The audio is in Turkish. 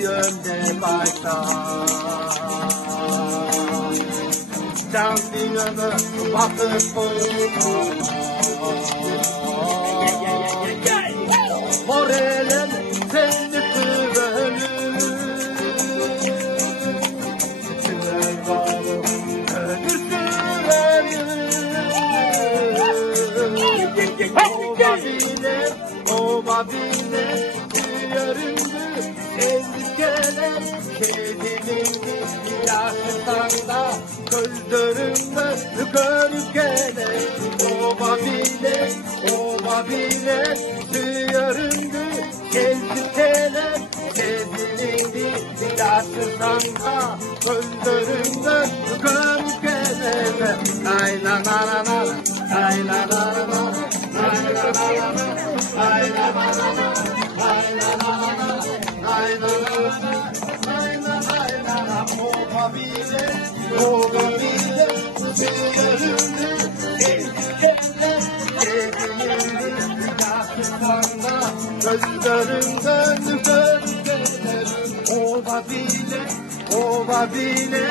Yönde başta can dünyada bakıp Morelen seni süvelim Süver varım düşürelim Ova bile Yarındı endişeler Kedilindi yaşlıdan da Gözlerimde gölgeler Ova bile Yarındı endişeler Kedilindi yaşlıdan da Gözlerimde gölgeler Ay la la la la Ay la la la Ay la la la Ay la la la Gözlerinden öperler, ova bile